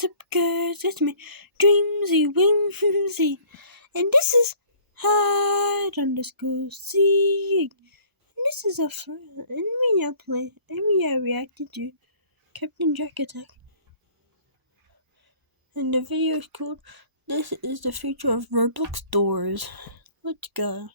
What's up, guys? It's me, Dreamsy Whimsy, and this is hide_seek. And this is a friend, and we are reacting to Captain Jack Attack. And the video is called "This is the Future of Roblox Doors." Let's go.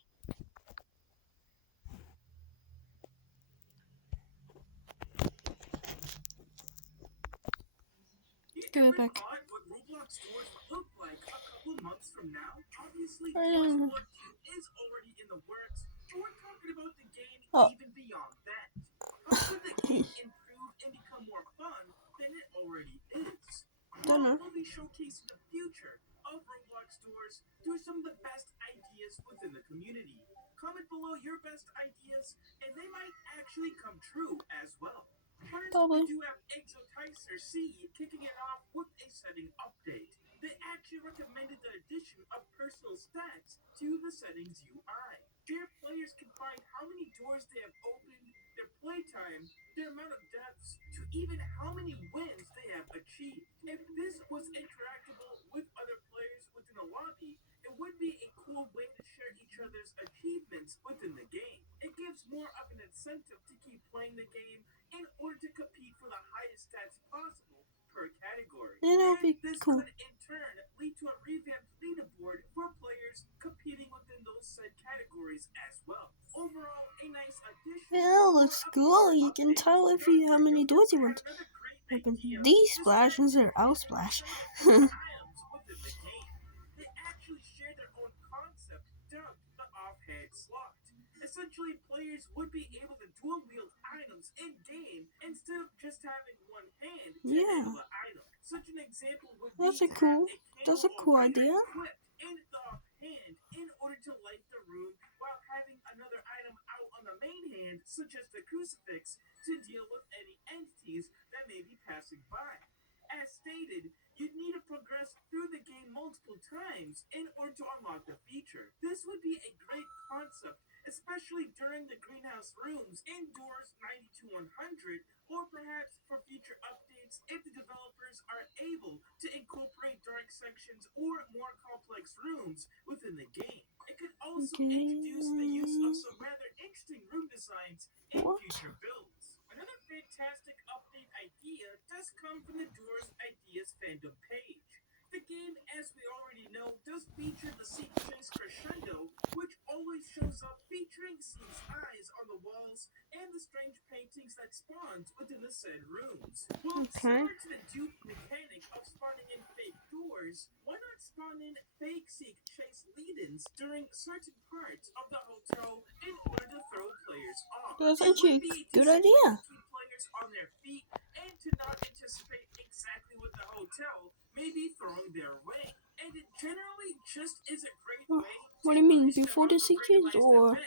Go back. What Roblox Doors would look like a couple months from now? Obviously, I Doors don't know. 1 is already in the works, but we're talking about the game Oh. even beyond that. How could the game improve and become more fun than it already is? Don't know. We'll be showcasing the future of Roblox Doors through some of the best ideas within the community. Comment below your best ideas, and they might actually come true as well. First, Probably. we do have Exotizer C kicking it off with a setting update. They actually recommended the addition of personal stats to the settings UI. Here, players can find how many doors they have opened, their playtime, their amount of deaths, to even how many wins they have achieved. If this was interactable with other players within a lobby, it would be a cool way to share each other's achievements within the game. It gives more of an incentive to keep playing the game in order to compete for the highest stats possible per category. That'll be This cool. could in turn lead to a revamped leaderboard for players competing within those said categories as well. Overall, a nice addition. Yeah, looks cool. You can tell if you how many doors you want. Open these splashes or I'll splash. Items within the game. They actually share their own concept dubbed the offhand slot. Essentially, players would be able to dual wield items in game instead of just having one hand to handle the item. Such an example would be That's to a cool. have a That's a candle cool or lighter idea. equipped in the offhand in order to light the room while having another item out on the main hand, such as the crucifix, to deal with any entities that may be passing by. As stated, you'd need to progress through the game multiple times in order to unlock the feature. This would be a great concept, especially during the greenhouse rooms in Doors 90-100, or perhaps for future updates if the developers are able to incorporate dark sections or more complex rooms within the game. It could also introduce the use of some rather interesting room designs in future builds. Another fantastic update idea does come from the Doors Ideas fandom page. The game, as we already know, does feature the Seek Chase Crescendo, which always shows up featuring Seek's eyes on the walls and the strange paintings that spawns within the said rooms. Well, similar to the dupe mechanic of spawning in fake doors, why not spawn in fake Seek Chase lead-ins during certain parts of the hotel in order to throw players off? That's actually a good idea. Keep players on their feet and to not anticipate exactly what the hotel may be throwing their way. And it generally just is a great way. What do you mean, before the secrets or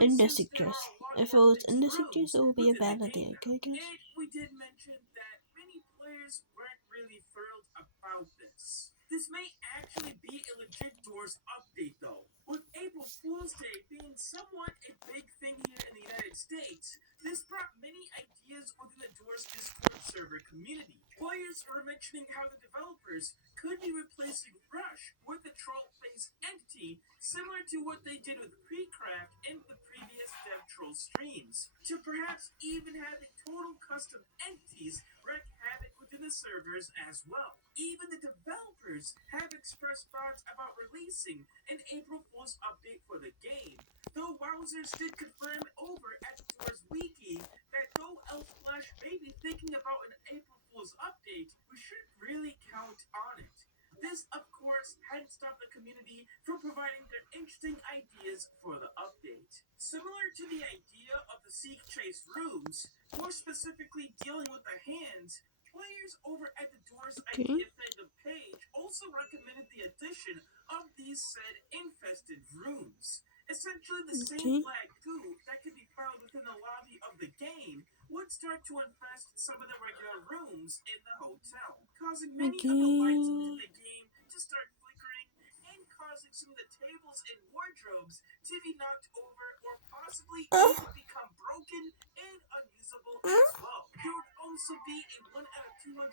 in the secrets? If it was in the secrets, it would be a bad idea, okay, guys? And we did mention that many players weren't really thrilled about this. This may actually be a legit Doors update though. With April Fool's Day being somewhat a big thing here in the United States, this brought many ideas within the Doors Discord server community. Players were mentioning how the developers could be replacing Rush with a troll face entity similar to what they did with Precraft in the previous DevTroll streams, to perhaps even having total custom entities wreak havoc within the servers as well. Even the developers have expressed thoughts about releasing an April Fool's update for the game, though Wowzers did confirm over at the Doors Wiki that though Elfsplash may be thinking about an April Fool's update, we shouldn't really count on it. This, of course, hadn't stopped the community from providing their interesting ideas for the update. Similar to the idea of the Seek Chase rooms, more specifically dealing with the hands, players over at the Doors Idea fandom page also recommended the addition of these said infested rooms. Essentially the same black goo that could be found within the lobby of the game would start to infest some of the regular rooms in the hotel, causing many of the lights within the game to start flickering and causing some of the tables and wardrobes to be knocked over or possibly even become broken and unusable as well. There would also be a 1 out of 250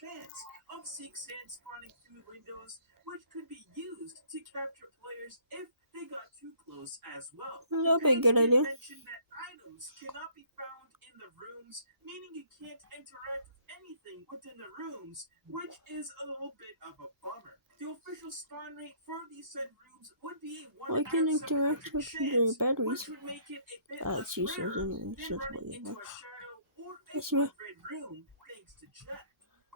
chance of Seek Sand spawning through windows, which could be used to capture players if they got too close as well. That'll be a Page good did idea. mention that items cannot be found in the rooms, meaning you can't interact with anything within the rooms, which is a little bit of a bummer. The official spawn rate for these said rooms would be a 1 I out can of interact 700 with the chance, batteries. which would make it a bit It's less useless rare anyway, than so running whatever. into a shadow or a Yes, ma'am. blood red room, thanks to Jack.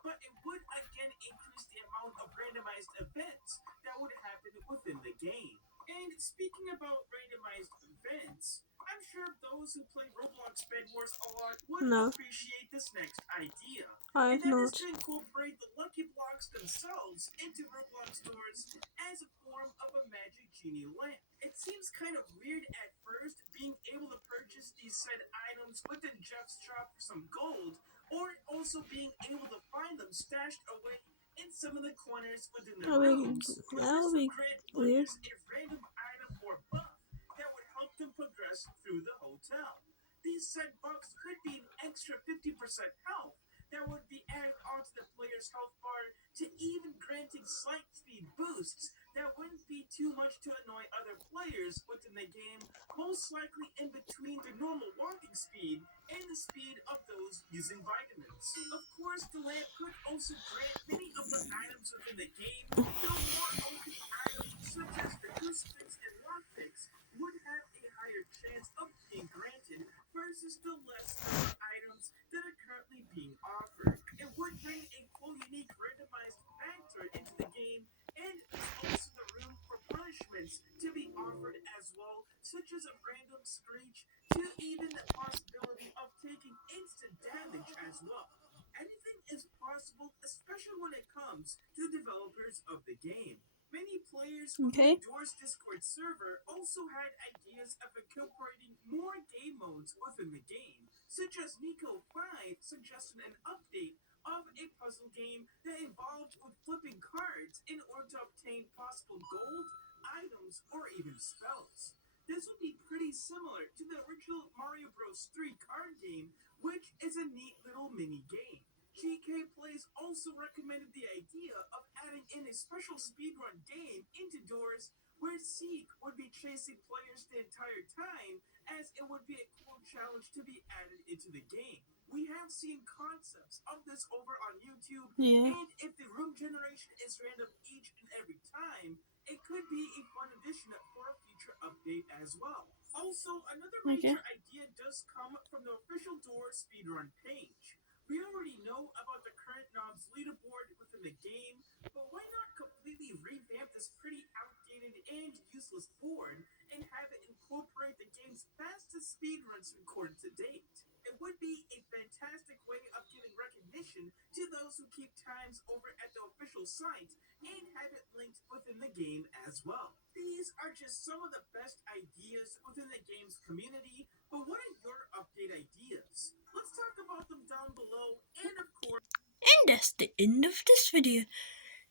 But it would again increase the amount of randomized events that would happen within the game. And speaking about randomized events, I'm sure those who play Roblox Bed Wars a lot would No. appreciate this next idea. I And have that not. is to incorporate the Lucky Blocks themselves into Roblox stores as a form of a Magic Genie lamp. It seems kind of weird at first being able to purchase these said items within Jeff's shop for some gold, or also being able to find them stashed away in some of the corners within the rooms. But this would grant weird. players a random item or buff that would help them progress through the hotel. These said buffs could be an extra 50% health that would be added onto the player's health bar, to even granting slight speed boosts that wouldn't be too much to annoy other players within the game, most likely in between the normal walking speed and the speed of those using vitamins. Of course, the lamp could also grant many of the items within the game, though more OP items such as the crucifix and lockpicks would have a higher chance of being granted versus the less number items that are currently being offered. It would bring a full unique randomized factor into the game, and there's also the room for punishments to be offered as well, such as a random screech to even the possibility of taking instant damage as well. Anything is possible, especially when it comes to the developers of the game. Many players on Okay. the Doors Discord server also had ideas of incorporating more game modes within the game, such as Nico5 suggested an update of a puzzle game that involved with flipping cards in order to obtain possible gold, items, or even spells. This would be pretty similar to the original Mario Bros. 3 card game, which is a neat little mini game. GK Plays also recommended the idea of adding in a special speedrun game into Doors, where Seek would be chasing players the entire time, as it would be a cool challenge to be added into the game. We have seen concepts of this over on YouTube, Yeah. and if the room generation is random each and every time, it could be a fun addition for a future update as well. Also, another major idea does come from the official Doors speedrun page. We already know about the current knobs leaderboard within the game, but why not completely revamp this pretty outdated and useless board and have it incorporate the game's fastest speedruns recorded to date? It would be a fantastic way of giving recognition to those who keep times over at the official site and have it linked within the game as well. These are just some of the best ideas within the game's community, but what are your update ideas? Let's talk about them down below, and of course... And that's the end of this video.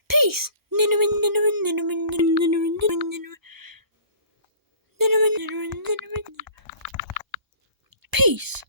Peace. Peace.